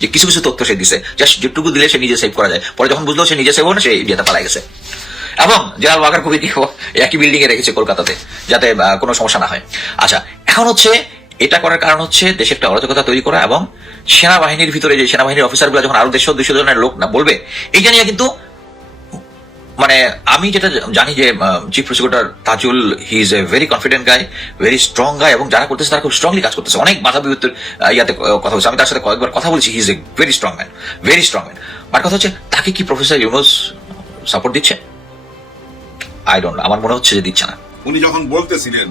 যে কিছু কিছু তথ্য সে দিছে জাস্ট যেটুকু দিলে সে নিজে সেভ করা যায়। পরে যখন বুঝলো সে নিজে সেভ না সে ইন্ডিয়াতে পালাই গেছে। এবং জেনারেল ওয়াকার কবি একই বিল্ডিং এ রেখেছে কলকাতাতে, যাতে কোনো সমস্যা না হয়। আচ্ছা এখন হচ্ছে এটা করার কারণ হচ্ছে দেশের একটা অরাজকতা তৈরি করা এবং সেনাবাহিনীর ভিতরে যে সেনাবাহিনীর অফিসারগুলো যখন আরও দেড়শো দুশো জনের লোক না বলবে, এই জানিয়ে কিন্তু মানে আমি যেটা জানি যে chief prosecutor Tajul he is a very confident guy very strong guy এবং যারা করতেছে তারা খুব স্ট্রংলি কাজ করতেছে। অনেক বাধা বিপত্তির ইয়াতে কথা হচ্ছে আমি তার সাথে কয়েকবার কথা বলছি। He is a very strong man very strong man but কথা হচ্ছে তাকে কি প্রফেসর ইউনুস সাপোর্ট দিচ্ছে? আই ডোন্ট আমার মনে হচ্ছে যে দিচ্ছে না। উনি যখন বলতেছিলেন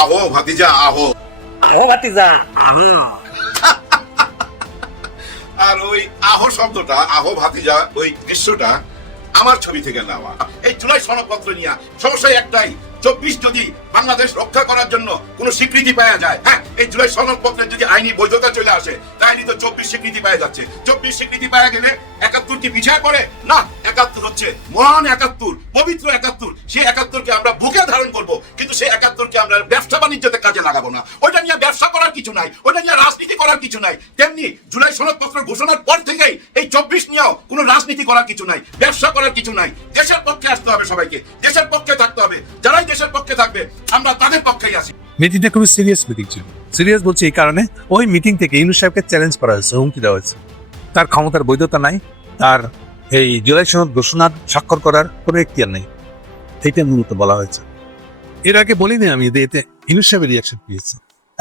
আহো ভাতিজা আহো। ও ভাতিজা আহো। আর ওই আহো শব্দটা আহো ভাতিজা ওই দৃশ্যটা আমার ছবি থেকে নেওয়া। এই জুলাই সনদপত্র নিয়ে সমস্যা একটাই, চব্বিশ যদি বাংলাদেশ রক্ষা করার জন্য কোনো স্বীকৃতি পাওয়া যায় হ্যাঁ এই জুলাই সনদপত্রের যদি আইনি বৈধতা চলে আসে তাইনি তো চব্বিশ স্বীকৃতি পাওয়া যাচ্ছে। চব্বিশ স্বীকৃতি পাওয়া গেলে একাত্তর কি পিছিয়ে পড়ে না, একাত্তর হচ্ছে মহান একাত্তর, পবিত্র একাত্তর। সেই একাত্তরকে আমরা বুকে ধারণ করব, কিন্তু সেই একাত্তরকে আমরা ব্যবসা বাণিজ্যতে কাজে লাগাবো না। ওইটা নিয়ে ব্যবসা করার কিছু নাই, ওইটা নিয়ে রাজনীতি করার কিছু নাই। তেমনি জুলাই সনদপত্র ঘোষণার পর থেকেই এই চব্বিশ নিয়েও কোনো রাজনীতি করার কিছু নাই, ব্যবসা করার কিছু নাই। দেশের পক্ষে আসতে হবে সবাইকে, দেশের পক্ষে থাকতে হবে। যারাই দেশের পক্ষে থাকবে, আমরা তাদের পক্ষেই আছি। মিটিংটা খুবই সিরিয়াস মিটিং ছিল। সিরিয়াস বলছি এই কারণে ওই মিটিং থেকে ইনু সাহেবকে চ্যালেঞ্জ করা হয়েছে, হুমকি দেওয়া হয়েছে। তার ক্ষমতার বৈধতা নাই, তার এই জুলাই সনদ ঘোষণা স্বাক্ষর করার কোনো এখতিয়ার নেই। এইটা মূলত বলা হয়েছে। এর আগে বলিনি আমি যে এতে ইনু সাহেবের রিয়াকশন পেয়েছি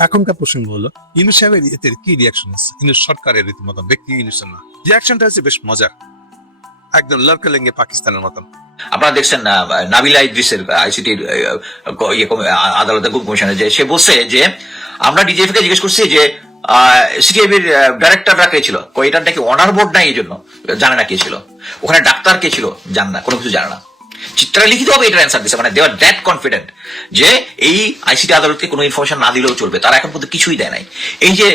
এখনকার প্রসঙ্গ হলো ইনু সাহেবের এতে কি রিয়াকশন আছে? ইনু সরকারের রীতিমতন ব্যক্তি ইনুসের না। রিয়াকশনটা হচ্ছে বেশ মজার। একদম লড়কে পাকিস্তানের মতন। আপনারা দেখছেন নাবিলা ইদ্রিসের আইসিটির ইয়ে আদালতের কমিশনে যে সে বলছে যে আমরা ডিজিএফ কে জিজ্ঞেস করছি যে সিটিআইবির ডাইরেক্টররা কে ছিল? এটার নাকি অনার বোর্ড এই জন্য জানে না কে ছিল। ওখানে ডাক্তার কে ছিল? না, কোনো কিছু জানে না। চিত্রা লিখিত হবে অ্যান্সার দিচ্ছে মানে দেওয়ার দ্যাট কনফিডেন্ট যে এই আইসিটি আদালতকে কোনো ইনফরমেশন না দিলেও চলবে। তারা এখন পর্যন্ত কিছুই দেয় নাই। এই যে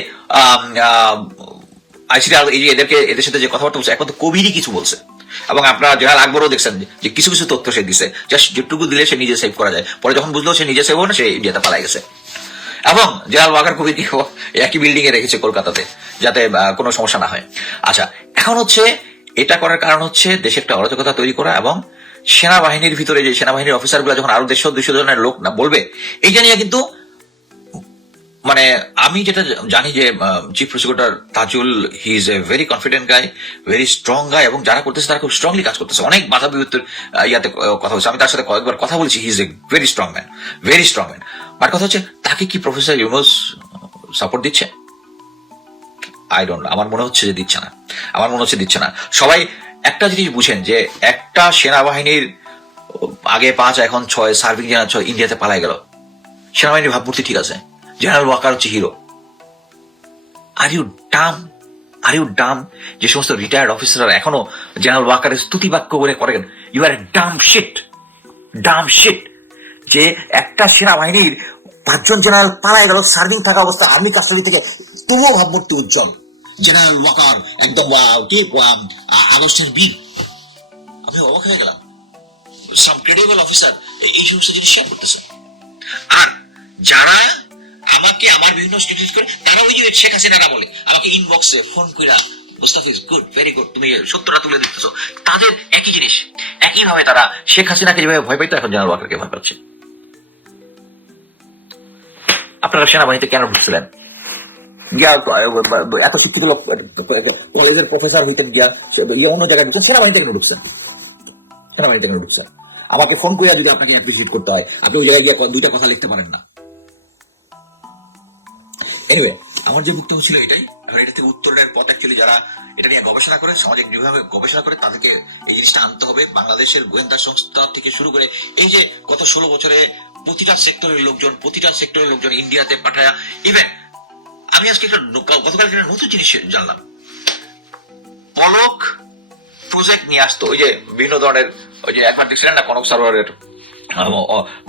আইসিটি এই যে এদেরকে, এদের সাথে যে কথাবার্তা বলছে, এখন তো কবিরই কিছু বলছে। এবং আপনারা জেনারেল আকবরও দেখছেন যে কিছু কিছু তথ্য সে দিছে। জাস্ট যেটুকু দিলে সে নিজে সেভ করা যায়। পরে যখন বুঝলো সে নিজে সেভ হবে না, সে ইন্ডিয়াতে পালাই গেছে। এবং জেনারেল ওয়াকার কবিরকেও একই বিল্ডিং এ রেখেছে কলকাতাতে, যাতে কোনো সমস্যা না হয়। আচ্ছা এখন হচ্ছে এটা করার কারণ হচ্ছে দেশে একটা অরাজকতা তৈরি করা এবং সেনাবাহিনীর ভিতরে যে সেনাবাহিনীর অফিসারগুলো যখন আরও দেড়শো দুশো জনের লোক না বলবে এই জানিয়ে কিন্তু মানে আমি যেটা জানি যে chief prosecutor Tajul he is a very confident guy very strong guy এবং যারা করতেছে তারা খুব স্ট্রংলি কাজ করতেছে। অনেক বাধা বিপত্তির ইয়াতে কথা হচ্ছে। আমি তার সাথে কয়েকবার কথা বলছি। He is a very strong man very strong man but কথা হচ্ছে, তাকে কি প্রফেসর ইউনুস সাপোর্ট দিচ্ছে? আই ডোন্ট আমার মনে হচ্ছে যে দিচ্ছে না। আমার মনে হচ্ছে দিচ্ছে না। সবাই একটা জিনিস বুঝেন যে, একটা সেনাবাহিনীর আগে পাঁচ, এখন ছয় সার্ভিং জেনারেল ছয়, ইন্ডিয়াতে পালাই গেল। সেনাবাহিনীর ভাবমূর্তি ঠিক আছে। জেনারেল ওয়াকার হচ্ছে hero are you Dam are you Dam যে সমস্ত রিটায়ার্ড অফিসাররা এখনও জেনারেল ওয়াকারের স্তুতি বাক্য বলে করেন you R Dam sheet Dam sheet যে একটা সেনাবাহিনীর পাঁচজন জেনারেল পালায় গেল সার্ভিং থাকা অবস্থা আর্মি কাস্টাডি থেকে, তবুও ভাবমূর্তি উজ্জ্বল। জেনারেল ওয়াকার একদম কি আগস্টের বীর। আমি অবাক হয়ে গেলাম। সাম ক্রেডিবল অফিসার এই সমস্ত জিনিস শেয়ার করতেছে। আর যারা আমাকে আমার বিভিন্ন স্টেটাস করে, তারা ওই যে শেখ হাসিনারা বলে, আমাকে ইনবক্সে ফোন কইরা, মুস্তাফিজ গুড ভেরি গুড তুমি সত্যটা তুলে তাদের একই জিনিস একই ভাবে তারা শেখ হাসিনাকে যেভাবে ভয় পাইতো, এখন জেনারেল ওয়াকারকে ভয় পাচ্ছে। আপনারা সেনাবাহিনীতে কেন ঢুকছিলেন? এত শিক্ষিত লোক কলেজের প্রফেসর হইতেন গিয়া ইয়ে অন্য জায়গায় ঢুকছেন, সেনাবাহিনীতে কেন ঢুকছেন? সেনাবাহিনীতে কেন ঢুকছেন? আমাকে ফোন করিয়া যদি আপনাকে অ্যাপ্রিসিয়েট করতে হয়, আপনি ওই জায়গায় গিয়ে দুইটা কথা লিখতে পারেন না। এনিওয়ে আমার যে বক্তব্য ছিল এটাই। এখন এটা থেকে উত্তরণের পথ অ্যাকচুয়ালি যারা এটা নিয়ে গবেষণা করে, সামাজিক বিভাগে গবেষণা করে, তাদেরকে এই জিনিসটা আনতে হবে। বাংলাদেশের গোয়েন্দা সংস্থা থেকে শুরু করে এই যে গত ষোলো বছরে প্রতিটা সেক্টরের লোকজন, প্রতিটা সেক্টরের লোকজন ইন্ডিয়াতে পাঠায় ইভেন আমি আজকে একটা গতকাল একটা নতুন জিনিস জানলাম। পলক প্রজেক্ট নিয়ে আসতো, ওই যে বিভিন্ন ধরনের, ওই যে একবার দেখছিলেন না, কনক সারোয়ারের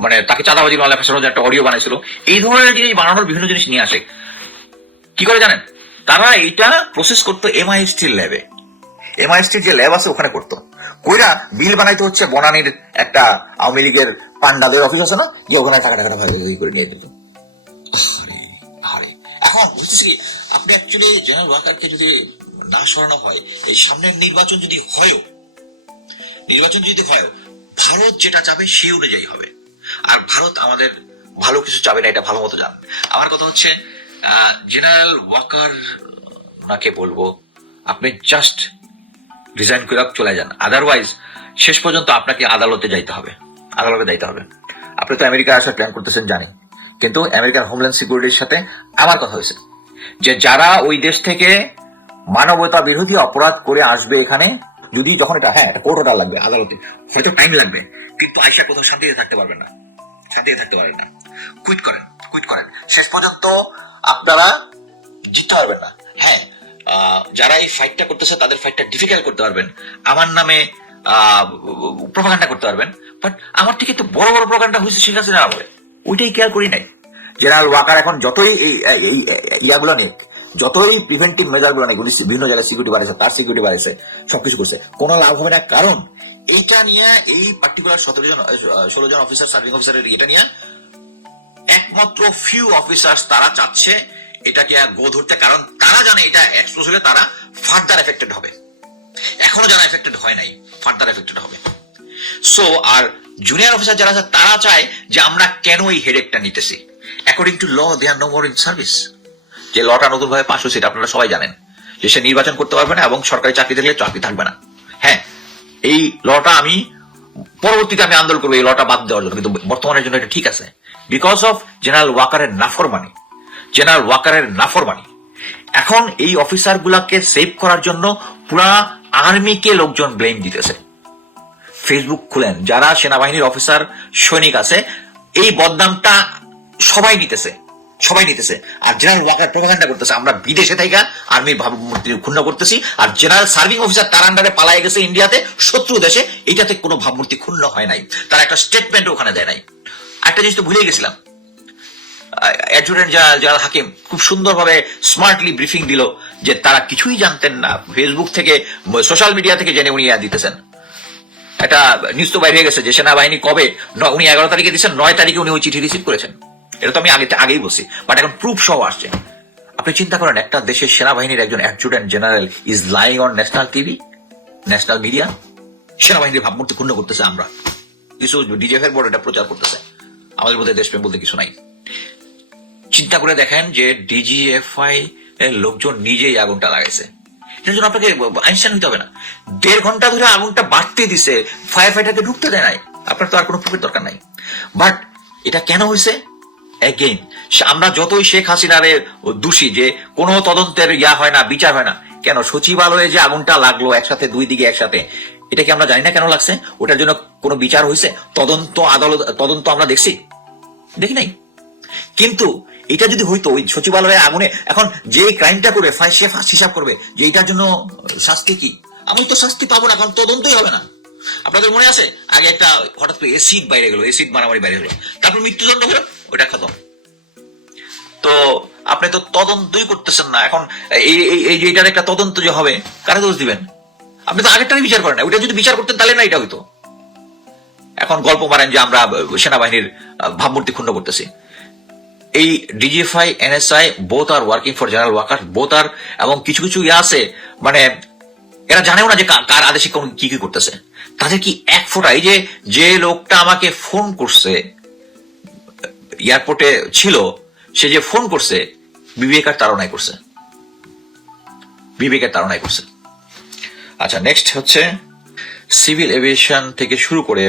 মানে তাকে চাঁদাবাজি মামলা ফেসানোর একটা অডিও বানাইছিল। এই ধরনের জিনিস বানানোর বিভিন্ন জিনিস নিয়ে আসে। কি করে জানেন? তারা এইটা প্রসেস করতো এমআইএসটির ল্যাবে এমআইএসটির যে ল্যাব আছে, ওখানে করতো। কইরা বিল বানাইতে হচ্ছে বনানীর একটা আওয়ামী লীগের পান্ডাদের অফিস আছে না? যে ওখানে টাকা টাকাটা ভাগ ভাগ করে নিয়ে যেত। এখন আপনি অ্যাকচুয়ালি জেনারেল ওয়াকারকে যদি না সরানো হয়, এই সামনের নির্বাচন যদি হয়ও, নির্বাচন যদি হয় ভারত যেটা চাবে সেই অনুযায়ী হবে। আর ভারত আমাদের ভালো কিছু চাবে না, এটা ভালো মতো জান আমার কথা হচ্ছে জেনারেল ওয়াকার নাকে বলব, আপনি জাস্ট রিজাইন করে চলে যান। আদারওয়াইজ শেষ পর্যন্ত আপনাকে আদালতে যাইতে হবে। আদালতে যাইতে হবে। আপনি তো আমেরিকা আসার প্ল্যান করতেছেন, জানি। কিন্তু আমেরিকার হোমল্যান্ড সিকিউরিটির সাথে আমার কথা হয়েছে। যে যারা ওই দেশ থেকে মানবতা বিরোধী অপরাধ করে আসবে এখানে, যদি যখন এটা হ্যাঁ কোর্ট অর্ডার লাগবে, আদালতে। হয়তো টাইম লাগবে। কিন্তু আইসা কোথাও শান্তিতে থাকতে পারবেন না। শান্তিতে থাকতে পারবেন না। কুইট করেন কুইট করেন। শেষ পর্যন্ত আপনারা জিততে পারবেন না। হ্যাঁ যারা এই ফাইটটা করতেছে, তাদের ফাইটটা ডিফিকাল্ট করতে পারবেন। আমার নামে প্রোপাগান্ডা করতে পারবেন। বাট আমার থেকে তো বড় বড় প্রোপাগান্ডা হয়েছে শেখ হাসিনা আমলে ওইটাই কেয়ার করি নাই। জেনারেল ওয়াকার এখন যতই এই ইয়াগুলো নিক, যতই প্রিভেন্টিভ মেজারগুলো উনি বিভিন্ন জায়গায় সিকিউরিটি বাড়াইছে, তার সিকিউরিটি বাড়াইছে, সবকিছু করছে। কোনো লাভ হবে না। কারণ এইটা নিয়ে এই পার্টিকুলার সতেরো জন, ষোলো জন অফিসার সার্ভিং অফিসারের এটা নিয়ে একমাত্র ফিউ অফিসার্স তারা চাচ্ছে এটাকে গো ধরতে, কারণ তারা জানে এটা এক্সপোজ হলে তারা ফার্দার এফেক্টেড হবে। এখনও যারা এফেক্টেড হয় নাই ফার্দার এফেক্টেড হবে। সো আর জুনিয়র অফিসার যারা আছে, তারা চায় যে আমরা কেন এই হেডেকটা নিতেছি? According to law they are no more in service যে লটা নতুন ভাবে পাশ হয়েছে আপনারা সবাই জানেন। যে সে নির্বাচন করতে পারবে না এবং সরকারি চাকরি থাকলে চাকরি থাকবে না। হ্যাঁ এই লটা আমি, পরবর্তীতে আমি আন্দোলন করব, এই লটা বাদ দেওয়ার জন্য, কিন্তু বর্তমানের জন্য এটা ঠিক আছে। বিকজ অফ জেনারেল ওয়াকারের নাফরমানি জেনারেল ওয়াকারের নাফরমানি এখন এই অফিসার গুলাকে সেভ করার জন্য পুরা আর্মিকে লোকজন ব্লেম দিতেছে। ফেসবুক খুলেন, যারা সেনাবাহিনীর অফিসার সৈনিক আছে, এই বদনামটা সবাই নিতেছে সবাই নিতেছে। আর জেনারেল ওয়াকার প্রভাকাণ্ডা করতেছে, আমরা বিদেশে থেকে আর্মির ভাবমূর্তি ক্ষুণ্ণ করতেছি, আর জেনারেল সার্ভিং অফিসার তার আন্ডারে পালায় গেছে ইন্ডিয়াতে শত্রু দেশে, এটাতে কোনো ভাবমূর্তি ক্ষুণ্ণ হয় নাই। তার একটা স্টেটমেন্ট ওখানে দেয় নাই। একটা জিনিস তো ভুলে গেছিলাম। অ্যাডজুটেন্ট জেনারেল হাকিম খুব সুন্দরভাবে স্মার্টলি ব্রিফিং দিল যে তারা কিছুই জানতেন না। ফেসবুক থেকে সোশ্যাল মিডিয়া থেকে জেনে উনি দিতেছেন। একটা নিউজ তো বাইরে গেছে যে সেনাবাহিনী কবে উনি এগারো তারিখে দিচ্ছেন নয় তারিখে উনি ওই চিঠি রিসিভ করেছেন। এটা তো আমি আগে আগেই বলছি। বাট এখন প্রুফ সহ আসছে। আপনি চিন্তা করেন, একটা দেশের সেনাবাহিনীর একজন adjutant general is lying on national TV national media সেনাবাহিনীর ভাবমূর্তি ক্ষুণ্ণ করতেছে আমরা। কিছু ডিজেফের বোর্ড এটা প্রচার করতেছে। আমাদের মধ্যে দেশপ্রেম বলতে কিছু নাই। চিন্তা করে দেখেন যে ডিজিএফআই এর লোকজন নিজেই আগুনটা লাগাইছে। এটার জন্য আপনাকে হতে হবে না। দেড় ঘণ্টা ধরে আগুনটা বাড়তে দিছে ফায়ার ফাইটারকে ঢুকতে দেয় নাই। আপনার তো আর কোনো প্রুফের দরকার নাই। বাট এটা কেন হয়েছে এগেইন আমরা যতই শেখ হাসিনারে দোষী যে কোনো তদন্তের ইয়া হয় না, বিচার হয় না, কেন সচিবালয়ে যে আগুনটা লাগল একসাথে, দুই দিকে একসাথে এটা কি আমরা জানি না কেন লাগছে? ওটার জন্য কোনো বিচার হয়েছে তদন্ত আদালত, তদন্ত আমরা দেখছি। দেখি নাই? কিন্তু এটা যদি হইতো, ওই সচিবালয়ে আগুনে, এখন যে ক্রাইমটা করবে সে হিসাব করবে, যে এটার জন্য শাস্তি কি? আমি তো শাস্তি পাবো না, কারণ তদন্তই হবে না। আপনাদের মনে আছে? আগে একটা হঠাৎ করে এসিড বাইরে গেলো এসিড মারামারি বাইরে গেলো। তারপর মৃত্যুদণ্ড হলো, ওটা খতম। তো আপনি তো তদন্তই করতেছেন না। এখন এই, এই- এই যে এটার একটা তদন্ত যে হবে, কারা দোষ দিবেন? আপনি তো আগেরটারই বিচার করেন ওইটা যদি বিচার করতেন, তাহলে না এটা হইতো। এখন গল্প মারেন যে আমরা সেনাবাহিনীর ভাবমূর্তি ক্ষুণ্ণ করতেছি। এই DGFI NSI both are working for general Waker both are এবং কিছু কিছু ইয়ে আছে মানে এরা জানেও না যে কার আদেশে কোন কি কি করতেছে। তাদের কি এক ফোঁটা, এই যে যে লোকটা আমাকে ফোন করছে, এয়ারপোর্টে ছিল, সে যে ফোন করছে বিবেকার তাড়নায় করছে। বিবেকের তাড়নায় করছে। আচ্ছা নেক্সট হচ্ছে সিভিল এভিয়েশন থেকে শুরু করে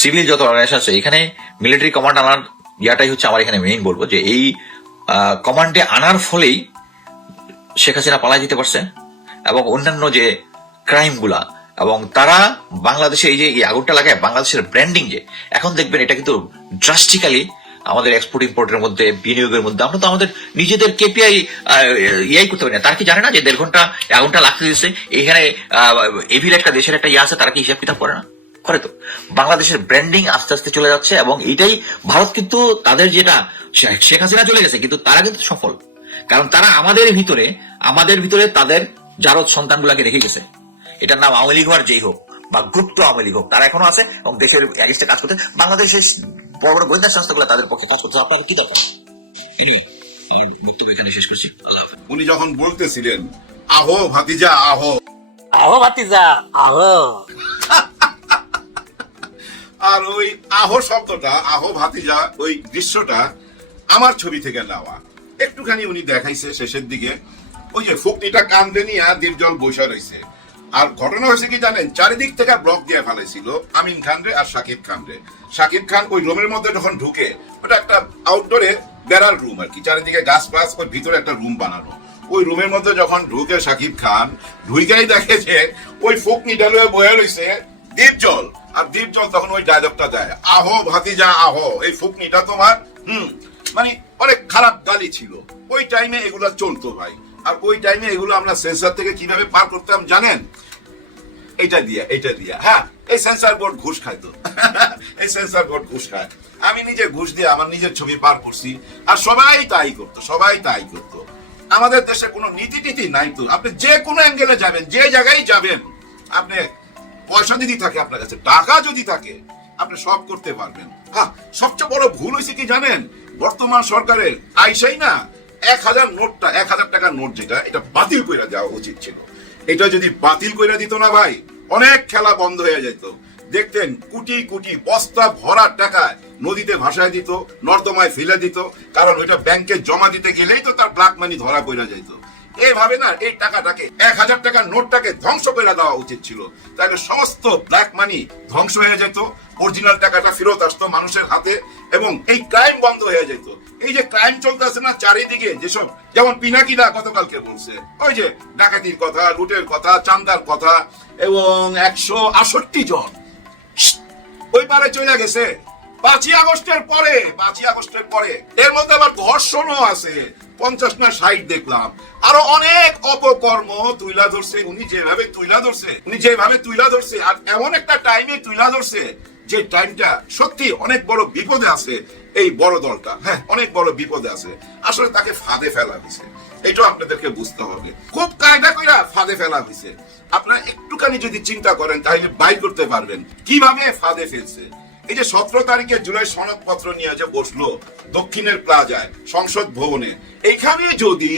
সিভিল যত অর্গানাইজেশন আছে, এখানে মিলিটারি কমান্ড আনার ইয়াটাই হচ্ছে আমার এখানে মেইন বলব যে এই কমান্ডে আনার ফলেই শেখ হাসিনা পালাই যেতে পারছে এবং অন্যান্য যে ক্রাইমগুলা এবং তারা বাংলাদেশে এই যে এই আগুনটা লাগায়, বাংলাদেশের ব্র্যান্ডিং যে, এখন দেখবেন এটা কিন্তু ড্রাস্টিক্যালি আমাদের এক্সপোর্ট ইম্পোর্টের মধ্যে, বিনিয়োগের মধ্যে, আমরা তো আমাদের নিজেদের কেপিআই ইয়াই করতে পারি না। তারা কি জানে না যে দেড় ঘণ্টা আগুনটা লাগতে দিচ্ছে? এখানে এভিল একটা, দেশের একটা ইয়ে আছে, তারা কি হিসাব কিতাব করে না? করে তো। বাংলাদেশের ব্র্যান্ডিং আস্তে আস্তে চলে যাচ্ছে এবং এটাই ভারত কিন্তু তাদের যেটা শেখ হাসিনা চলে গেছে, কিন্তু তারা কিন্তু সফল। কারণ তারা আমাদের ভিতরে আমাদের ভিতরে তাদের জারদ সন্তানগুলাকে রেখে গেছে। এটার নাম আওয়ামী লীগ হওয়ার যেই হোক বা গুপ্ত আওয়ামী লীগ হোক, তারা এখনও আছে এবং দেশের কাজ করতে বাংলাদেশের বড় বড় গোয়েন্দা সংস্থাগুলো তাদের পক্ষে কাজ করতে আপনার কি দরকার? আমার বক্তব্য এখানে শেষ করছি। উনি যখন বলতেছিলেন আহো ভাতিজা আহো। আহো ভাতিজা আহো। আর ওই আহো শব্দটা আহো ভাতিজা ওই দৃশ্যটা আমার ছবি থেকে নেওয়া। একটুখানি উনি দেখাইছে শেষের দিকে। ওই যে ফুকনিটা কান্দে নিয়ে দীপজল বসে রয়েছে আর ঘটনা হয়েছে কি জানেন? চারিদিক থেকে ব্লক দিয়ে ফেলেছিল আমিন খান রে আর শাকিব খান রে শাকিব খান ওই রুমের মধ্যে যখন ঢুকে, ওটা একটা আউটডোরে বেড়াল রুম আর কি। চারিদিকে গাছ পাস ওই ভিতরে একটা রুম বানানো। ওই রুমের মধ্যে যখন ঢুকে শাকিব খান, ঢুইকাই দেখে যে ওই ফোকনি ডালুয়ে বয়ে রয়েছে দীপজল। আর দীপজল তখন ওই ডায়লগটা দেয়, আহো ভাতিজা, আহো, এই ফুকনিটা তোমার? হুম। মানে অনেক খারাপ গালি ছিল। ওই টাইমে এগুলো চলতো ভাই। আর ওই টাইমে এগুলো আমরা সেন্সার থেকে কীভাবে পার করতাম জানেন? এটা দিয়া এটা দিয়া। হ্যাঁ এই সেন্সার বোর্ড ঘুষ খায় তো। এই সেন্সার বোর্ড ঘুষ খায়। আমি নিজে ঘুষ দিয়ে আমার নিজের ছবি পার করছি। আর সবাই তাই করতো, সবাই তাই করতো। আমাদের দেশে কোনো নীতি নীতি নাই তো। আপনি যে কোনো অ্যাঙ্গেলে যাবেন, যে জায়গায় যাবেন, আপনি পয়সা যদি থাকে আপনার কাছে, টাকা যদি থাকে, আপনি সব করতে পারবেন। হ্যাঁ সবচেয়ে বড় ভুল হয়েছে কি জানেন? বর্তমান সরকারের, আইসাই না এক হাজার নোটটা, এক হাজার টাকার নোট যেটা, এটা বাতিল করে দেওয়া উচিত ছিল। এটা যদি বাতিল করে দিত না ভাই, অনেক খেলা বন্ধ হয়ে যেত দেখতেন কুটি কুটি বস্তা ভরা টাকা নদীতে ভাসায় দিত, নর্দমায় ফেলে দিত, কারণ ওইটা ব্যাংকে জমা দিতে গেলেই তো তার ব্ল্যাক মানি ধরা পড়ে যেত এইভাবে না এই টাকাটাকে, এক হাজার টাকার নোটটাকে ধ্বংস করে দেওয়া উচিত ছিল। তাহলে সমস্ত ব্ল্যাক মানি ধ্বংস হয়ে যেত অরিজিনাল টাকাটা ফেরত আসতো মানুষের হাতে এবং এই ক্রাইম বন্ধ হয়ে যেত। এই যে ক্রাইম চলতেছে না, চারিদিকে যেসব, যেমন পিনাকিদা গতকালকে বলছে, ওই যে ডাকাতির কথা, লুটের কথা, চান্দার কথা, এবং একশো আষট্টি জন। ওই পারে চলে গেছে। পাঁচই আগস্টের পরে, পাঁচই আগস্টের পরে, এর মধ্যে আবার ধর্ষণও আছে। পঞ্চাশ না ষাট দেখলাম। আরও অনেক অপকর্ম তুইলা ধরছে, উনি যেভাবে তুইলা ধরছে, উনি যেভাবে তুইলা ধরছে, আর এমন একটা টাইমে তুইলা ধরছে যে টাইমটা সত্যি অনেক বড় বিপদে আছে এই বড় দলটা। হ্যাঁ অনেক বড় বিপদে আছে। আসলে তাকে ফাঁদে ফেলা হয়েছে। এটাও আপনাদেরকে বুঝতে হবে। খুব কায়দা কইরা ফাঁদে ফেলা হয়েছে। আপনারা একটুখানি যদি চিন্তা করেন, তাহলে বাই করতে পারবেন। কীভাবে ফাঁদে ফেলছে? এই যে সতেরো তারিখে জুলাই সনদপত্র নিয়ে যে বসল দক্ষিণের প্লাজায়, সংসদ ভবনে, এইখানে যদি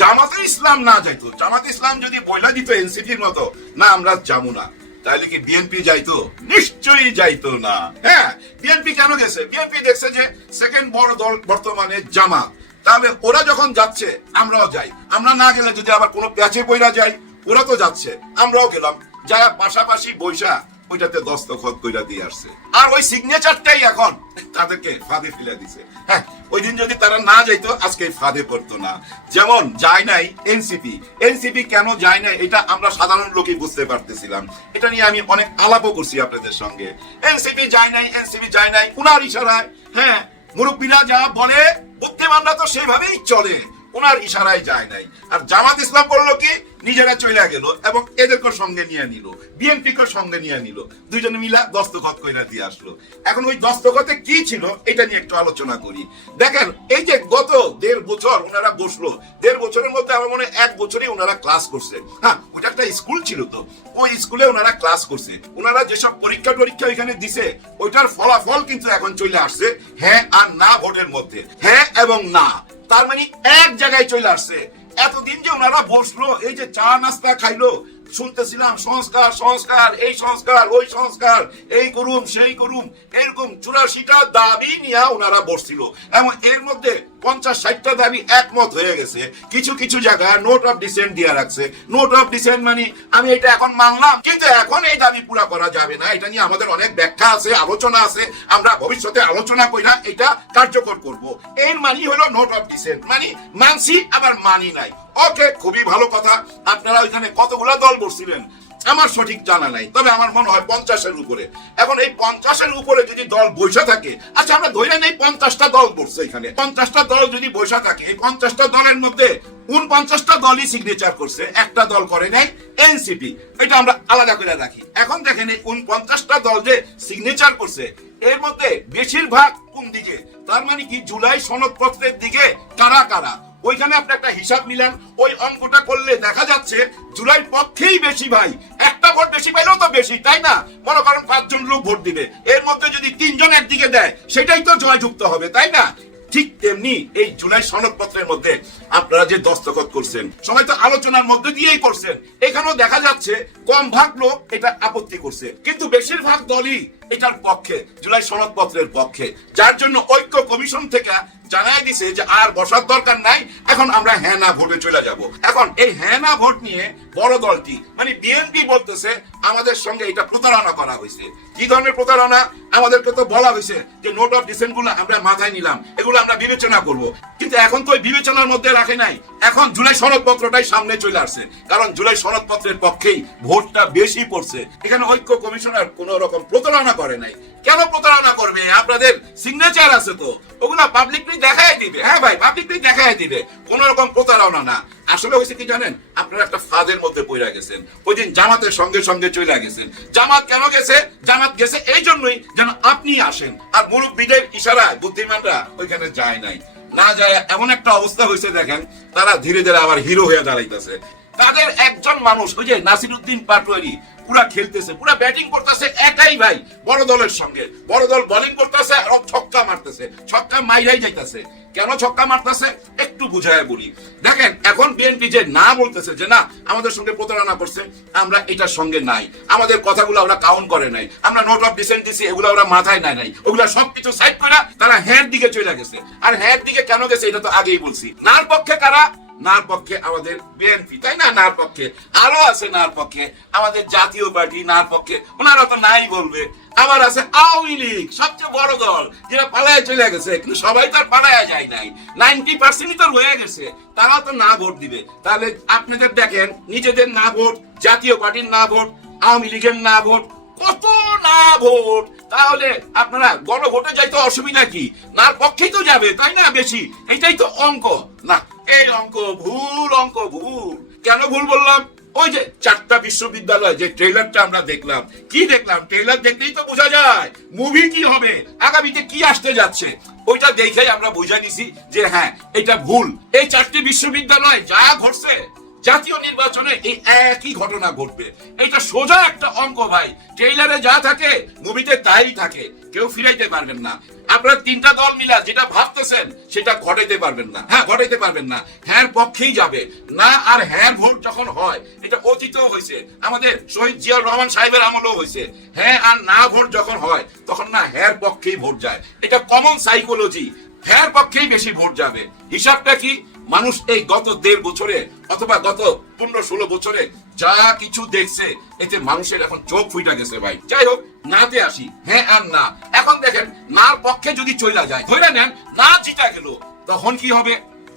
জামাতে ইসলাম না যাইতো, জামাতে ইসলাম যদি বইলা দিত এনসিপির মতো, না আমরা যাব না। তাহলে কি বিএনপি যাইতো? নিশ্চয়ই যাইতো না। হ্যাঁ বিএনপি কেন গেছে? বিএনপি দেখছে যে সেকেন্ড বড় দল বর্তমানে জামাত। তাহলে ওরা যখন যাচ্ছে, আমরাও যাই। আমরা না গেলে যদি আবার কোনো প্যাচে বইরা যাই, ওরা তো যাচ্ছে। আমরাও গেলাম। যারা পাশাপাশি বৈশা ওইটাতে দস্তখত কইরা দিয়ে আসছে। আর ওই সিগনেচারটাই এখন তাদেরকে ফাঁদে ফেলে দিছে। হ্যাঁ ওই দিন যদি তারা না যাইতো, আজকে ফাঁদে পড়তো না। যেমন যায় নাই এনসিপি। এনসিপি কেন যায় নাই, এটা আমরা সাধারণ লোকই বুঝতে পারতেছিলাম। এটা নিয়ে আমি অনেক আলাপও করছি আপনাদের সঙ্গে। এনসিপি যায় নাই, এনসিপি যায় নাই, উনার ইশারায় হ্যাঁ মুরব্বীরা যা বলে, বুদ্ধিমানরা তো সেভাবেই চলে। ওনার ইশারায় যায় নাই। আর জামাত ইসলাম করল কি নিজেরা চলে গেল এবং এদেরকে সঙ্গে নিয়ে নিল বিএনপি কে সঙ্গে নিয়ে নিল। দুইজনে মিলা দস্তখত কইরা দিয়ে আসলো। এখন ওই দস্তখতে কি ছিল এটা নিয়ে একটু আলোচনা করি। দেখেন, এই যে গত দেড় বছর ওনারা বসল, দেড় বছরের মধ্যে আমার মনে এক বছরই ওনারা ক্লাস করছে। হ্যাঁ ওটা একটা স্কুল ছিল তো, ওই স্কুলে ওনারা ক্লাস করছে। ওনারা যেসব পরীক্ষা টরীক্ষা এখানে দিছে, ওইটার ফলাফল কিন্তু এখন চলে আসছে হ্যাঁ আর না ভোটের মধ্যে। হ্যাঁ এবং না, তার মানে এক জায়গায় চলে আসছে। এতদিন যে ওনারা বসল, এই যে চা নাস্তা খাইলো, শুনতেছিলাম, সংস্কার সংস্কার, এই সংস্কার, ওই সংস্কার, এই করুম, সেই করুম। এরকম চুরাশিটা দাবি নিয়ে ওনারা বসছিল। এবং এর মধ্যে পঞ্চাশ ষাটটা দাবি একমত হয়ে গেছে। কিছু কিছু জায়গায় নোট অফ ডিসেন্ট দিয়ে রাখছে। নোট অফ ডিসেন্ট মানে আমি এটা এখন মানলাম, কিন্তু এখন এই দাবি পুরা করা যাবে না। এটা নিয়ে আমাদের অনেক ব্যাখ্যা আছে, আলোচনা আছে। আমরা ভবিষ্যতে আলোচনা করি না, এটা কার্যকর করব। এর মানি হলো নোট অফ ডিসেন্ট মানে মানছি, আবার মানি নাই। ওকে খুবই ভালো কথা। আপনারা ওইখানে কতগুলা দল বসছিলেন? আমার সঠিক জানা নাই। তবে আমার মনে হয় পঞ্চাশের উপরে। এখন এই পঞ্চাশের উপরে যদি দল বৈশা থাকে আচ্ছা আমরা ধরে নেই পঞ্চাশটা দল বসছে এখানে। পঞ্চাশটা দল যদি বৈশা থাকে, এই পঞ্চাশটা দলের মধ্যে দলই সিগনেচার করছে, একটা দল করে নাই এনসিপি এটা আমরা আলাদা করে রাখি। এখন দেখেন এই উনপঞ্চাশটা দল যে সিগনেচার করছে, এর মধ্যে বেশিরভাগ কোন দিকে? তার মানে কি, জুলাই সনদপত্রের দিকে কারা কারা? ওইখানে আপনি একটা হিসাব মিলান ওই অঙ্কটা করলে দেখা যাচ্ছে জুলাই পক্ষেই বেশি ভাই। একটা ভোট বেশি পাইলেও তো বেশি, তাই না? মনে করেন পাঁচজন লোক ভোট দিবে। এর মধ্যে যদি তিনজন একদিকে দেয়, সেটাই তো জয়যুক্ত হবে, তাই না? ঠিক তেমনি এই জুলাই সনদপত্রের মধ্যে আপনারা যে দস্তখত করছেন সবাই তো আলোচনার মধ্যে দিয়েই করছেন। এখানেও দেখা যাচ্ছে কম ভাগ লোক এটা আপত্তি করছে। কিন্তু বেশিরভাগ দলই এটার পক্ষে, জুলাই সনদপত্রের পক্ষে। যার জন্য ঐক্য কমিশন থেকে জানাই দিছে যে আর বসার দরকার নাই, এখন আমরা হ্যাঁ না ভোটে চলে যাব। এখন এই হ্যাঁ না ভোট নিয়ে বড় দলটি মানে বিএনপি বলতেছে, আমাদের সঙ্গে এটা প্রতারণা করা হয়েছে। কি ধরনের প্রতারণা? আমাদেরকে তো বলা হয়েছে যে নোট অফ ডিসেন্টগুলো আমরা মাথায় নিলাম, এগুলো আমরা বিবেচনা করব। কিন্তু এখন তো ওই বিবেচনার মধ্যে রাখে নাই। এখন জুলাই সনদপত্রটাই সামনে চলে আসছে, কারণ জুলাই সনদপত্রের পক্ষেই ভোটটা বেশি পড়ছে। এখানে ঐক্য কমিশনার কোন রকম প্রতারণা করে নাই। কেন প্রতারণা করবে? আপনাদের সিগনেচার আছে তো। ওগুলা পাবলিকলি দেখাই দিবে। হ্যাঁ ভাই পাবলিকলি দেখাই দিবে। কোন রকম প্রতারণা না। আসলে হয়েছে কি জানেন? আপনারা একটা ফাঁদের মধ্যে পড়ে গেছেন। ওই দিন জামাতের সঙ্গে সঙ্গে চলে গেছেন। জামাত কেন গেছে? জামাত গেছে এই জন্যই যেন আপনি আসেন। আর মুরব্বীদের ইশারায় বুদ্ধিমানরা ওইখানে যায় নাই। না যায়, এমন একটা অবস্থা হয়েছে দেখেন। তারা ধীরে ধীরে আবার হিরো হয়ে দাঁড়াইতেছে। তাদের একজন মানুষ, ওই যে নাসিরুদ্দিন পাটোয়ারি, পুরা খেলতেছে, পুরা ব্যাটিং করতেছে একাই ভাই, বড় দলের সঙ্গে। বড় দল বোলিং করতেছে আর ছক্কা মারতেছে, ছক্কা মাইরাই যাইতেছে। কেন ছক্কা মারতেছে? একটু বুঝায় বলি। দেখেন, এখন বিএনপি যে না বলতেছে, যে না, আমাদের সঙ্গে প্রতারণা করছে, আমরা এটার সঙ্গে নাই। আমাদের কথাগুলো ওরা কাউন্ট করে নাই। আমরা নোট অফ ডিসেন্ট দিছি, এগুলো ওরা মাথায় নাই নাই। ওগুলা সবকিছু সাইড করে তারা হ্যাঁ দিকে চলে গেছে। আর হ্যাঁ দিকে কেন গেছে, এটা তো আগেই বলছি। নার পক্ষে কারা? নার পক্ষে আমাদের বিএনপি তাই না নার পক্ষে? আরও আছে নার পক্ষে। আমাদের জাতীয় পার্টি নার পক্ষে। ওনারা তো নাই বলবে। আবার আছে আওয়ামী লীগ, সবচেয়ে বড় দল, যেটা পালায় চলে গেছে, কিন্তু সবাই তো আর পালায় যায় নাই। নাইনটি পার্সেন্টই তো রয়ে গেছে। তারাও তো না ভোট দিবে। তাহলে আপনাদের দেখেন, নিজেদের না ভোট, জাতীয় পার্টির না ভোট, আওয়ামী লীগের না ভোট, কত না ভোট? তাহলে আপনারা গণভোটে যাইতে অসুবিধা কি? না পক্ষেই তো যাবে, তাই না বেশি? এটাই তো অঙ্ক। না এই অঙ্ক, ভুল অঙ্ক, ভুল। কেন ভুল বললাম? ওই যে চারটা বিশ্ববিদ্যালয়, যে ট্রেলারটা আমরা দেখলাম। কি দেখলাম? ট্রেলার দেখলেই তো বোঝা যায়। মুভি কি হবে? আগামীতে কি আসতে যাচ্ছে? ওইটা দেখেই আমরা বুঝা নিছি যে হ্যাঁ এটা ভুল। এই চারটি বিশ্ববিদ্যালয় যা ঘটছে জাতীয় নির্বাচনে এই একই ঘটনা ঘটবে। এটা সোজা একটা অঙ্ক ভাই। ট্রেইলারে যা থাকে মুভিতে তাই থাকে। কেউ ফিরাইতে পারবেন না। আপনারা তিনটা দল মিলা যেটা ভাবতেছেন, সেটা ঘটাইতে পারবেন না। হ্যাঁ ঘটাইতে পারবেন না। হ্যাঁ পক্ষেই যাবে। না আর হ্যাঁ ভোট যখন হয়, এটা অতীতও হয়েছে। আমাদের শহীদ জিয়াউর রহমান সাহেবের আমলেও হয়েছে। হ্যাঁ আর না ভোট যখন হয়, তখন না হ্যাঁ পক্ষেই ভোট যায়। এটা কমন সাইকোলজি হ্যার পক্ষেই বেশি ভোট যাবে। হিসাবটা কি? মানুষ এই গত দেড় বছরে অথবা গত পনেরো ষোলো বছরে যা কিছু দেখছে, এতে মানুষের এখন চোখ ফুইটা গেছে ভাই। যাই হোক, নাতে আসি। হ্যাঁ আর না। এখন দেখেন নার পক্ষে যদি চইলা যায় ধরে নেন, না জিতা গেল, তখন কি হবে?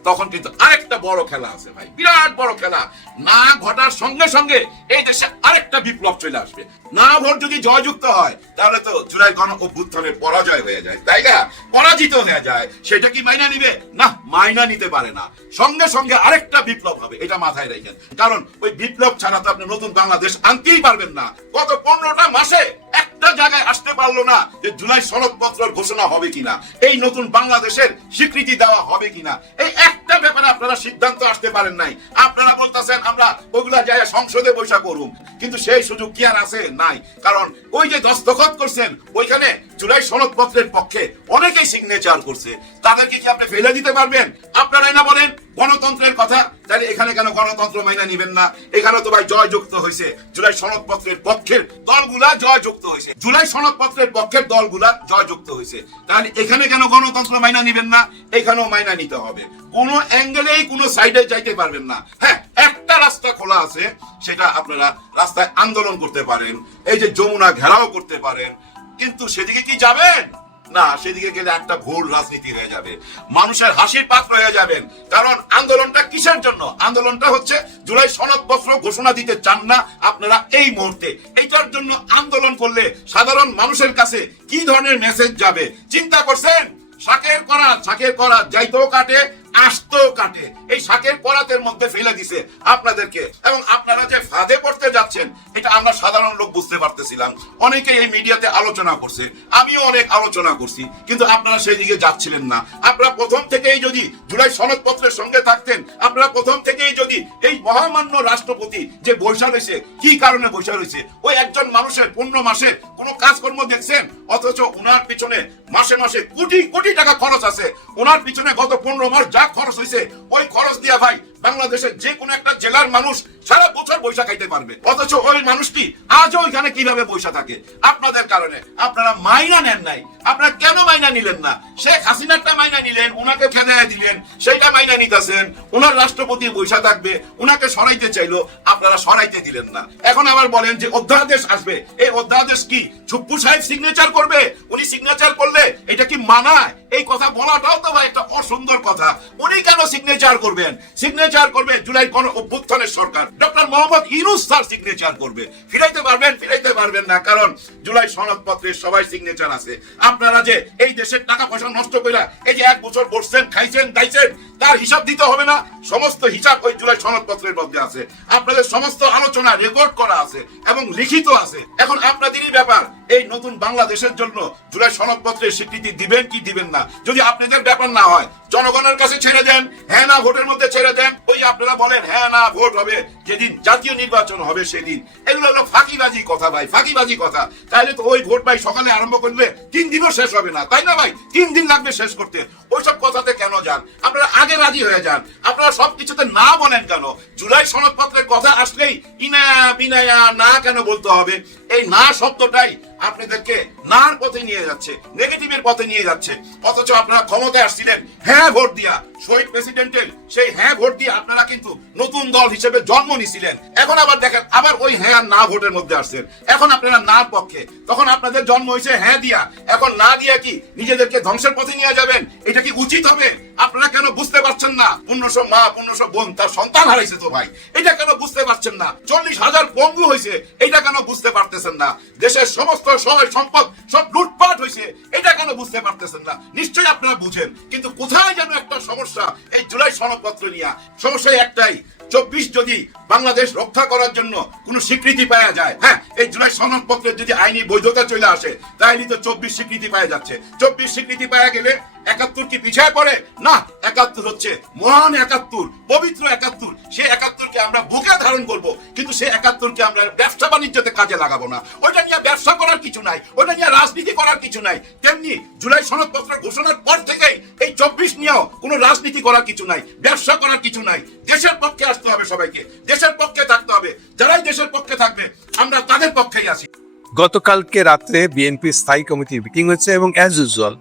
তখন কিন্তু আরেকটা বড় খেলা আছে ভাই, বিরাট বড় খেলা। না ঘটার সঙ্গে সঙ্গে এই দেশে আরেকটা বিপ্লব চলে আসবে। না ভোট যদি জয়যুক্ত হয়, তাহলে তো জুলাই গণ অভ্যুত্থানের পরাজয় হয়ে যায়, তাই না? পরাজিত হয়ে যায়। সেটা কি মাইনা নিবে? না, মাইনা নিতে পারে না। সঙ্গে সঙ্গে আরেকটা বিপ্লব হবে, এটা মাথায় রাখেন। কারণ ওই বিপ্লব ছাড়া তো আপনি নতুন বাংলাদেশ আনতেই পারবেন না। গত পনেরোটা মাসে একটা জায়গায় আসতে পারল না যে জুলাই সনদপত্র ঘোষণা হবে কিনা, এই নতুন বাংলাদেশের স্বীকৃতি দেওয়া হবে কিনা। এই একটা ব্যাপারে আপনারা সিদ্ধান্ত আসতে পারেন নাই। আপনারা বলতেছেন, আমরা ওগুলা যায় সংসদে বৈশা করুম। কিন্তু সেই সুযোগ কি আর আছে? নাই। কারণ ওই যে দস্তখত করছেন, ওইখানে জুলাই সনদপত্রের পক্ষে অনেকেই সিগনেচার করছে। তাদেরকে কি আপনি ফেলে দিতে পারবেন? আপনারাই না বলেন, গণতন্ত্রের কথা। তাহলে এখানে কেন গণতন্ত্র মাইনা নিবেন না? এখানে তো ভাই জয় যুক্ত হয়েছে। জুলাই সনদপত্রের পক্ষের দলগুলা জয় যুক্ত হয়েছে। জুলাই সনদপত্রের পক্ষের দলগুলা জয় যুক্ত হয়েছে। তাহলে এখানে কেন গণতন্ত্র মাইনা নিবেন না? এখানেও মাইনা নিতে হবে। কোনো অ্যাঙ্গেলেই কোনো সাইডে যাইতে পারবেন না। হ্যাঁ একটা রাস্তা খোলা আছে, সেটা আপনারা রাস্তায় আন্দোলন করতে পারেন, এই যে যমুনা ঘেরাও করতে পারেন, কিন্তু সেদিকে কি যাবেন? না, সেদিকে গেলে একটা ভুল রাজনীতি হয়ে যাবে। মানুষের হাসির পাত্র হয়ে যাবেন। কারণ আন্দোলনটা কিসের জন্য? আন্দোলনটা হচ্ছে জুলাই সনদপত্র ঘোষণা দিতে চান না আপনারা এই মুহূর্তে। এইটার জন্য আন্দোলন করলে সাধারণ মানুষের কাছে কি ধরনের মেসেজ যাবে? চিন্তা করছেন? শাকের করা শাকের করা যাইতেও কাটে আসতেও কাটে। এই শাকের করাতের মধ্যে ফেলে দিছে আপনাদেরকে। এবং আপনারা যে ফাঁদে পড়তে যাচ্ছেন, এটা আমরা সাধারণ লোক বুঝতে পারতেছিলাম। অনেকে এই মিডিয়াতে আলোচনা করছে। আমিও অনেক আলোচনা করছি, কিন্তু আপনারা সেই দিকে যাচ্ছিলেন না। আপনারা প্রথম থেকেই যদি জুলাই সনদপত্রের সঙ্গে থাকতেন, আপনারা প্রথম থেকেই যদি এই মহামান্য রাষ্ট্রপতি যে বৈশা রয়েছে কি কারণে বৈশা রয়েছে ওই একজন মানুষের পূর্ণ মাসে কোনো কাজকর্ম দেখছেন? অথচ উনার পিছনে মাসে মাসে কোটি কোটি টাকা খরচ আছে। ওনার পিছনে গত পনেরো মাস যা খরচ হয়েছে ওই খরচ দিয়া ভাই বাংলাদেশের যে কোনো একটা জেলার মানুষ সারা বছর পয়সা খাইতে পারবে। অথচ ওই মানুষটি আজও ওইখানে কীভাবে পয়সা থাকে? আপনাদের কারণে। আপনারা মাইনা নেন নাই। আপনারা কেন মাইনা নিলেন না? শেখ হাসিনারটা মাইনা নিলেন ওনাকে খেদায় দিলেন, সেইটা মাইনা নিতেছেন। ওনার রাষ্ট্রপতি পয়সা থাকবে ওনাকে সরাইতে চাইলো, আপনারা সরাইতে দিলেন না। এখন আবার বলেন যে অধ্যাদেশ আসবে। এই অধ্যাদেশ কি ছুপ্পু সাহেব সিগনেচার করবে? উনি সিগনেচার করলে এটা কি মানায়? এই কথা বলাটাও তো ভাই একটা অসুন্দর কথা। উনি কেন সিগনেচার করবেন? সিগনেচার করবে জুলাই কোন অভ্যুত্থানের সরকার। Doctor Mohammad Yunus sir signature করবে। ফিরাইতে পারবেন ফিরাইতে পারবেন না, কারণ জুলাই সনদপত্রে সবাই সিগনেচার আছে। আপনারা যে এই দেশের টাকা পয়সা নষ্ট করে এই যে এক বছর বসছেন, খাইছেন, দাইছেন, তার হিসাব দিতে হবে না। সমস্ত হিসাব ওই জুলাই সনদপত্রের মধ্যে আছে। আপনাদের সমস্ত আলোচনা রেকর্ড করা আছে এবং লিখিত আছে। এখন আপনাদেরই ব্যাপার, এই নতুন বাংলাদেশের জন্য জুলাই সনদপত্রের স্বীকৃতি দিবেন কি দিবেন না? যদি আপনাদের ব্যাপার না হয়, জনগণের কাছে ছেড়ে দেন হ্যাঁ না, ভোটের মধ্যে ছেড়ে দেন ওই আপনারা বলেন হ্যাঁ না, ভোট হবে। যেদিন জাতীয় নির্বাচন হবে সেদিন। এগুলো হলো ফাঁকিবাজি কথা ভাই, ফাঁকিবাজি কথা। তাহলে তো ওই ভোট ভাই সকালে আরম্ভ করলে তিন দিনও শেষ হবে না। তাই না ভাই? তিন দিন লাগবে শেষ করতে। ওইসব কথাতে কেন যান? আপনারা আগে রাজি হয়ে যান। আপনারা সব কিছুতে না বলেন কেন? জুলাই সনদপত্রের কথা আসলেই ইনায়া বিনায়া না কেন বলতে হবে? এই না শব্দটাই আপনাদেরকে নার পথে নিয়ে যাচ্ছে, নেগেটিভের পথে নিয়ে যাচ্ছে। অথচ আপনারা ক্ষমতায় আসছিলেন হ্যাঁ ভোট দিয়া। শহীদ প্রেসিডেন্টের সেই হ্যাঁ ভোট দিয়ে আপনারা কিন্তু নতুন দল হিসেবে জন্ম নিছিলেন। এখন আবার দেখেন, আবার ওই হ্যাঁ আর না ভোটের মধ্যে আসছেন। এখন আপনারা না পক্ষে। তখন আপনাদের জন্ম হয়েছে হ্যাঁ দিয়া। এখন না দিয়া কি নিজেদেরকে ধ্বংসের পথে নিয়ে যাবেন? এটা কি উচিত হবে? আপনারা কেন বুঝতে পারছেন না? পনেরোশো মা, পনেরোশো বোন, তার সন্তান হারাইছে তো ভাই। এটা কেন বুঝতে পারছেন না? চল্লিশ হাজার পঙ্গু হয়েছে, এটা কেন বুঝতে পারতেছেন না? দেশের সমস্ত সময় সম্পদ সব লুটপাট হয়েছে, এটা কেন বুঝতে পারতেছেন না? নিশ্চয়ই আপনারা বুঝেন, কিন্তু কোথায় যেন একটা সমস্যা এই জুলাই সনদপত্র নিয়ে? সমস্যা একটাই, চব্বিশ যদি বাংলাদেশ রক্ষা করার জন্য কোনো স্বীকৃতি পাওয়া যায়। হ্যাঁ এই জুলাই সনদপত্রের যদি আইনি বৈধতা চলে আসে তাহলে তো চব্বিশ স্বীকৃতি পাওয়া যাচ্ছে। চব্বিশ স্বীকৃতি পাওয়া গেলে একাত্তর কি পিছায় পড়ে? না, একাত্তর হচ্ছে মহান একাত্তর, পবিত্র একাত্তর। সেই একাত্তরকে আমরা বুকে ধারণ করব, কিন্তু সেই একাত্তরকে আমরা ব্যবসা বাণিজ্যতে কাজে লাগাবো না। ওইটা নিয়ে ব্যবসা করার কিছু নাই, ওইটা নিয়ে রাজনীতি করার কিছু নাই। তেমনি জুলাই সনদপত্র ঘোষণার পর থেকেই এই চব্বিশ নিয়েও কোনো রাজনীতি করার কিছু নাই, ব্যবসা করার কিছু নাই। দেশের পক্ষে আসতে হবে সবাইকে। দেশের পক্ষে থাকতে হবে। যারাই দেশের পক্ষে থাকবে, আমরা তাদের পক্ষেই আছি। গতকালকে রাত্রে বিএনপি স্থায়ী কমিটির মিটিং হয়েছে এবং অ্যাজ ইউজুয়াল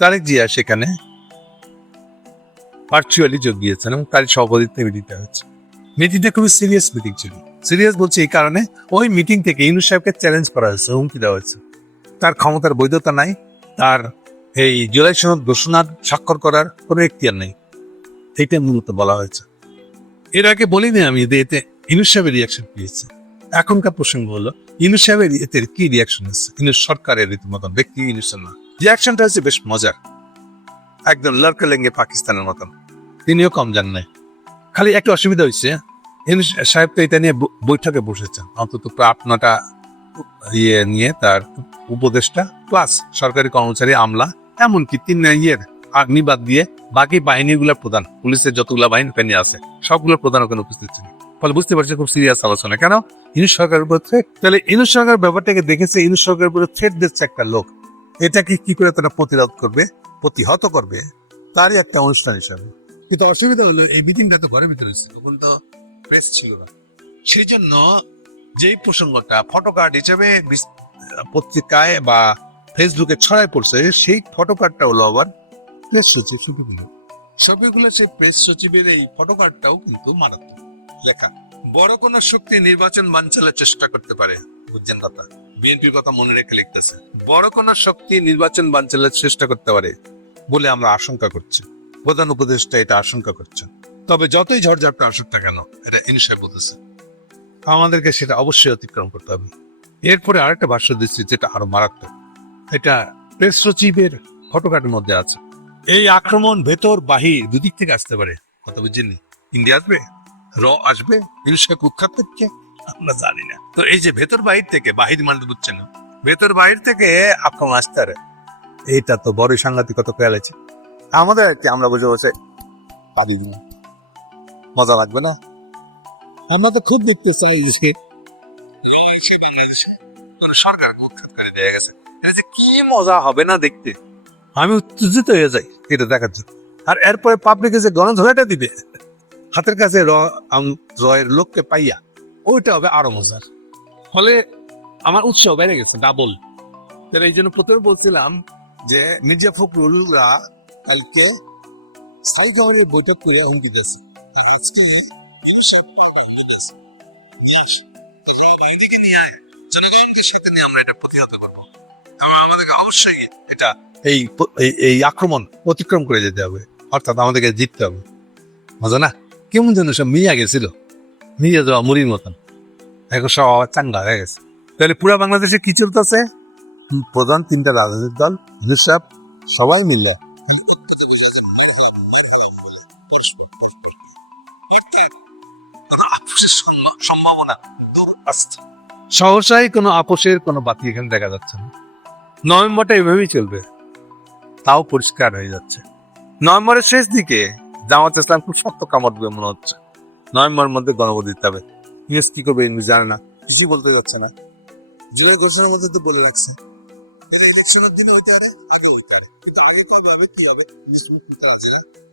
তারেক জিয়া সেখানে ভার্চুয়ালি যোগ দিয়েছেন এবং তার সভাপতিত্বে মিটিংটা হচ্ছে মিটিংটা খুবই সিরিয়াস মিটিং ছিল। সিরিয়াস বলছে এই কারণে ওই মিটিং থেকে ইউনুস সাহেবকে চ্যালেঞ্জ করা হয়েছে, হুমকি দেওয়া হয়েছে। তার ক্ষমতার বৈধতা নাই, তার এই জুলাই সনদ ঘোষণা স্বাক্ষর করার কোনো এখতিয়ার নেই। এইটা মূলত বলা হয়েছে। এর আগে বলিনি আমি এতে ইউনুস সাহেবের রিয়াকশন পেয়েছে এখনকার প্রসঙ্গ হলো ইউনুস সাহেবের এতে কি রিয়াকশন এসেছে ইউনুস সরকারের রীতিমতন ব্যক্তি ইউনুসের না। রিয়াকশনটা হচ্ছে বেশ মজার। একদম লড়কে লেঙ্গে পাকিস্তানের মতন। তিনিও কম যান নাই। খালি একটা অসুবিধা হয়েছে। ইউনুস সাহেব তো এটা নিয়ে বৈঠকে বসেছেন। অন্তত প্রায় আট, নটা ইয়ে নিয়ে তার উপদেষ্টা প্লাস সরকারি কর্মচারী আমলা, এমনকি তিন ইয়ের অগ্নিবাদ দিয়ে বাকি বাহিনীগুলোর প্রধান, পুলিশের যতগুলো বাহিনী ফেনে আছে সবগুলো প্রধান ওখানে উপস্থিত ছিল। ফলে বুঝতে পারছি খুব সিরিয়াস আলোচনা। কেন? ইনুস সরকারের উপর থ্রেট তাহলে ইনুস সরকার ব্যাপারটাকে দেখেছে, ইনুস সরকারের উপরে থ্রেট দিচ্ছে একটা লোক। এটাকে কি করে তারা প্রতিরোধ করবে, প্রতিহত করবে? তারই একটা অনুষ্ঠান হিসাবে। কিন্তু অসুবিধা হলো, এই মিটিংটা তো ঘরের ভিতরে ছিল তখন তো প্রেস ছিল না। সেই জন্য যেই প্রসঙ্গটা ফটোকার্ড হিসেবে পত্রিকায় বা ফেসবুকে ছড়ায় পড়ছে, সেই ফটোকার্ডটা হলো আবার প্রেস সচিব শফিকুল্লাহ শফিকুল্লাহ সেই প্রেস সচিবের এই ফটোকার্ডটাও কিন্তু মারাত্মক। লেখা, বড় কোন শক্তি নির্বাচন বাঞ্চালের চেষ্টা করতে পারে। বুঝছেন কথা? বিএনপির কথা মনে রেখে লিখতেছে, বড় কোন শক্তি নির্বাচন বাঞ্চালের চেষ্টা করতে পারে বলে আমরা আশঙ্কা করছি। প্রধান উপদেষ্টা এটা আশঙ্কা করছেন। তবে যতই ঝড়ঝাপটা আসুক না কেন, এটা ইনসাই বলতেছে। আমাদেরকে সেটা অবশ্যই অতিক্রম করতে হবে। এরপরে আরেকটা ভাষ্য দিচ্ছি যেটা আরও মারাত্মক। এটা প্রেস সচিবের ফটোকার্ডের মধ্যে আছে। এই আক্রমণ ভেতর বাহির দুদিক থেকে আসতে পারে। কথা বুঝছেন ইন্ডিয়া আসবে? র আসবে? ইনসাকে কুখ্যাত করছে আমরা জানি না। তো এই যে ভেতর বাহির থেকে, বাহির মানে বুঝছেন না। ভেতর বাহির থেকে আক্রমণ আসতে পারে। এইটা তো বড় সাংঘাতিকতা খেয়াল আছে। আমাদের আমরা বসে বসে? পারি দিন মজা লাগবে না? আমরা তো খুব দেখতে চাই যে রয়েছে বাংলাদেশে কোন সরকার উৎখাত করে দেয়া গেছে। এটা যে কি মজা হবে না দেখতে? আমি উত্তেজিত হয়ে যাই এটা দেখার জন্য। আর এরপরে পাবলিকে যে গণ গণধরাটা দিবে হাতের কাছে র- রয়ের লোককে পাইয়া ওইটা হবে আরও মজার। ফলে আমার উৎসাহ বেড়ে গেছে ডাবল এই জন্য প্রথমে বলছিলাম যে মির্জা ফখরুলরা কালকে স্থায়ী বৈঠক করে হুমকি দিয়েছে। আর আজকে পাল্টা হুমকি দিয়েছে। নিয়ে জনগণকে সাথে নিয়ে আমরা এটা প্রতিহত করব। এবং আমাদেরকে অবশ্যই এটা এই এই- আক্রমণ অতিক্রম করে যেতে হবে। অর্থাৎ আমাদেরকে জিততে হবে। মজা না? কেমন যেন সব মিয়া গেছিল। মিয়া যাওয়া মুড়ির মতন। এখন সব আবার চাঙ্গা হয়ে গেছে। তাহলে পুরো বাংলাদেশে কি চলতেছে? প্রধান তিনটা রাজনৈতিক দল হিসাব সবাই মিলে। সম্ভাবনা সহসাই কোনো আপোষের কোনো বাতি এখানে দেখা যাচ্ছে না। নভেম্বরটা এভাবেই চলবে। তাও পরিষ্কার হয়ে যাচ্ছে। নভেম্বরের শেষ দিকে জামাত ইসলাম খুব শক্ত কামড় দেবে মনে হচ্ছে। নভেম্বরের মধ্যে গণভোট দিতে হবে। ইংরেজ কি করবে ইংরেজ জানে না, কিছুই বলতে যাচ্ছে না। জুলাই ঘোষণার মধ্যে তো বলে রাখছে। এটা ইলেকশনের দিনে হইতে পারে, আগে হইতে পারে। কিন্তু আগে কল ভাবে কি হবে?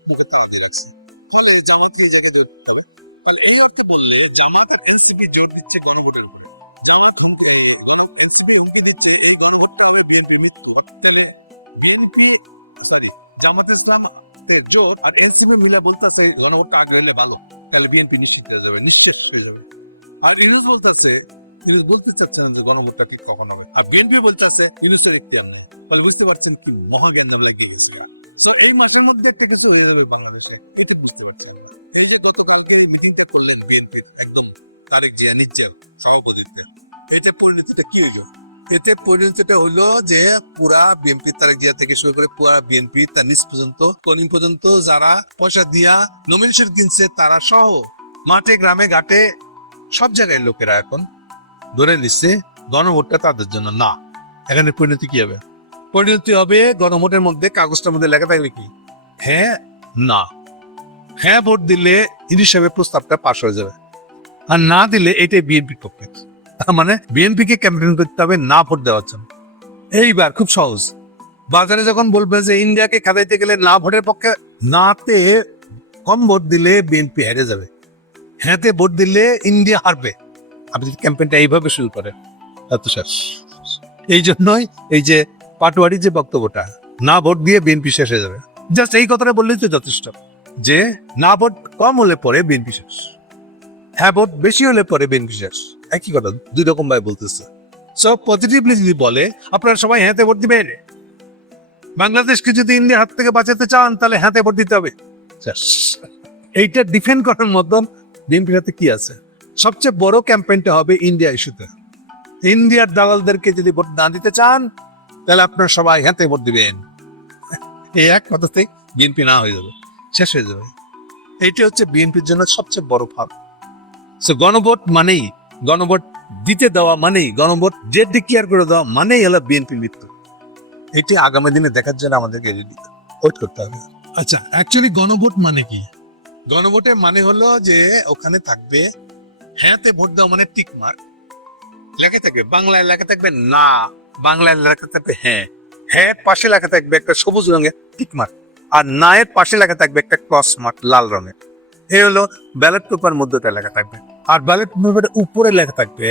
মুখে তারা দিয়ে রাখছে। ফলে জামাতকে এই জায়গায় হবে। ফলে এই অর্থে বললে জামাত এনসিপি জোর দিচ্ছে গণভোটের উপরে। জামাত এনসিপি হুমকি দিচ্ছে, এই গণভোটটা হবে বিএনপি মৃত্যু। তাহলে বিএনপি সরি জামাত ইসলাম জোট আর এনসিপি মিলে বলতেছে গণভোটটা আগে হলে ভালো, তাহলে বিএনপি নিশ্চিত হয়ে যাবে, নিঃশেষ হয়ে যাবে। আর ইউনুস বলতেছে ইউনুস বলতে চাচ্ছেন যে গণভোটটা ঠিক কখন হবে? আর বিএনপি বলতেছে ইউনুসের একটি নেই তাহলে বুঝতে পারছেন কি মহাজ্ঞান লাগিয়ে গেছে এই মাসের মধ্যে একটা কিছু হয়ে যাবে বাংলাদেশে, এটা বুঝতে পারছেন। এই যে গতকালকে মিটিংটা করলেন বিএনপির একদম তারেক জিয়া নিচ্ছে সভাপতিত্বে, এতে পরিণতিটা কি হইল? এতে পরিণতিটা হলো যে পুরা বিএনপি তারেক জিয়া থেকে শুরু করে পুরা বিএনপি তার নিচ পর্যন্ত কনিম পর্যন্ত যারা পয়সা দিয়া নমিনেশন কিনছে, তারা সহ মাঠে, গ্রামে, ঘাটে সব জায়গায় লোকেরা এখন ধরে নিচ্ছে, গণভোটটা তাদের জন্য না। এখানে পরিণতি কি হবে? পরিণতি হবে গণভোটের মধ্যে কাগজটার মধ্যে লেখা থাকবে কি? হ্যাঁ না। হ্যাঁ ভোট দিলে সাহেবের প্রস্তাবটা পাশ হয়ে যাবে। আর না দিলে এটাই বিএনপির পক্ষে। তার মানে বিএনপি কে ক্যাম্পেইন করতে হবে, না ভোট দেওয়ার জন্য। এইবার খুব সহজ। বাজারে যখন বলবে যে ইন্ডিয়াকে খাদাইতে গেলে না ভোটের পক্ষে, নাতে কম ভোট দিলে বিএনপি হেরে যাবে। হ্যাঁতে ভোট দিলে ইন্ডিয়া হারবে। আপনি যদি ক্যাম্পেইনটা এইভাবে শুরু করেন, এত শেষ এই জন্যই এই যে পাটোয়ারির যে বক্তব্যটা, না ভোট দিয়ে বিএনপি শেষ হয়ে যাবে। জাস্ট এই কথাটা বললেই তো যথেষ্ট যে, না ভোট কম হলে পরে বিএনপি শেষ। হ্যাঁ ভোট বেশি হলে পরে বিএনপি শেষ। একই কথা দুই রকম ভাবে বলতেছে। সব পজিটিভলি যদি বলে আপনারা সবাই হ্যাঁতে ভোট দিবেন। বাংলাদেশকে যদি ইন্ডিয়ার হাত থেকে বাঁচাতে চান তাহলে হ্যাঁতে ভোট দিতে হবে। এইটা ডিফেন্ড করার মতন বিএনপির হাতে কি আছে? সবচেয়ে বড় ক্যাম্পেইনটা হবে ইন্ডিয়া ইস্যুতে ইন্ডিয়ার দালালদেরকে যদি ভোট না দিতে চান তাহলে আপনারা সবাই হ্যাঁতে ভোট দিবেন। এই এক কথাতে বিএনপি না হয়ে যাবে। শেষ হয়ে যাবে। এইটা হচ্ছে বিএনপির জন্য সবচেয়ে বড় ফাঁক সো গণভোট মানেই গণভোট দিতে দেওয়া মানেই গণভোট যে ডিক্লিয়ার করে দেওয়া মানেই হলো বিএনপি মৃত্যু। এটি আগামী দিনে দেখার জন্য আমাদেরকে রেডি ওয়েট করতে হবে। আচ্ছা অ্যাকচুয়ালি গণভোট মানে কি? গণভোটের মানে হলো যে ওখানে থাকবে হ্যাঁতে ভোট দেওয়া মানে টিক মার্ক লেখা থাকবে বাংলায় লেখা থাকবে না বাংলায় লেখা থাকবে হ্যাঁ। হ্যাঁ পাশে লেখা থাকবে একটা সবুজ রঙের টিক মার্ক আর না এর পাশে লেখা থাকবে একটা ক্রস মার্ক লাল রঙের। এই হলো ব্যালট পেপার মধ্যে লেখা থাকবে। আর ব্যালট পেপারের উপরে লেখা থাকবে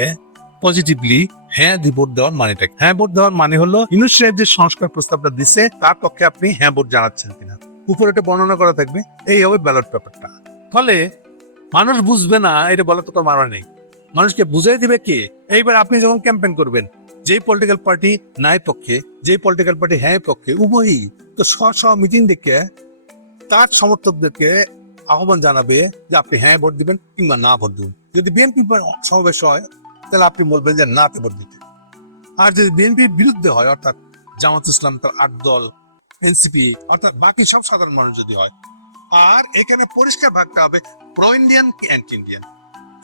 পজিটিভলি হ্যাঁ ভোট দেওয়ার মানেটা? হ্যাঁ ভোট দেওয়ার মানে হলো ইউনুস যে সংস্কার প্রস্তাবটা দিচ্ছে তার পক্ষে আপনি হ্যাঁ ভোট জানাচ্ছেন কিনা। উপরে এটা বর্ণনা করা থাকবে, এই হবে ব্যালট পেপারটা ফলে মানুষ বুঝবে না, এটা বলার তো কোনো মানে নেই। মানুষকে বুঝাই দিবে কে? এইবার আপনি যখন ক্যাম্পেইন করবেন, যেই পলিটিক্যাল পার্টি নাই পক্ষে, যেই পলিটিক্যাল পার্টি হ্যাঁ পক্ষে, উভয়ই তো স্ব স্ব মিটিং দেখে, তার সমর্থকদেরকে আহ্বান জানাবে যে আপনি হ্যাঁ ভোট দিবেন কিংবা না ভোট দিবেন। যদি বিএনপি সমাবেশ হয়, তাহলে আপনি বলবেন যে নাতে ভোট দিতে। আর যদি বিএনপির বিরুদ্ধে হয়, অর্থাৎ জামাত ইসলাম তার আট দল এনসিপি অর্থাৎ বাকি সব সাধারণ মানুষ যদি হয়, আর এখানে পরিষ্কার ভাগটা হবে প্রো ইন্ডিয়ান কি অ্যান্টি ইন্ডিয়ান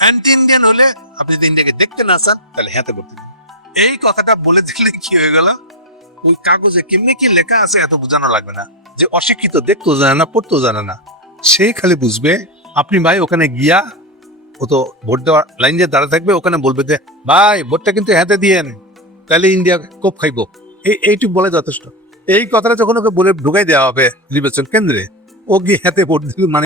অ্যান্টি ইন্ডিয়ান হলে আপনি যদি ইন্ডিয়াকে দেখতে না চান, তাহলে হ্যাঁতে ভোট দিন। এই কথাটা বলে দিলে কি হয়ে গেল? ওই কাগজে কেমনি কি লেখা আছে, এত বোঝানো লাগবে না। যে অশিক্ষিত দেখতেও জানে না, পড়তেও জানে না। সে খালি বুঝবে, আপনি ভাই ওখানে গিয়া ও তো ভোট দেওয়ার লাইন দিয়ে দাঁড়া থাকবে, ওখানে বলবে যে, ভাই, ভোটটা কিন্তু হাতে নেন তাহলে ইন্ডিয়া কোপ খাইব। এই, এইটুকু বলে যথেষ্ট। এই কথাটা যখন ওকে বলে ঢুকাই দেওয়া হবে নির্বাচন কেন্দ্রে, ও গিয়ে হাতে ভোট দিল মানে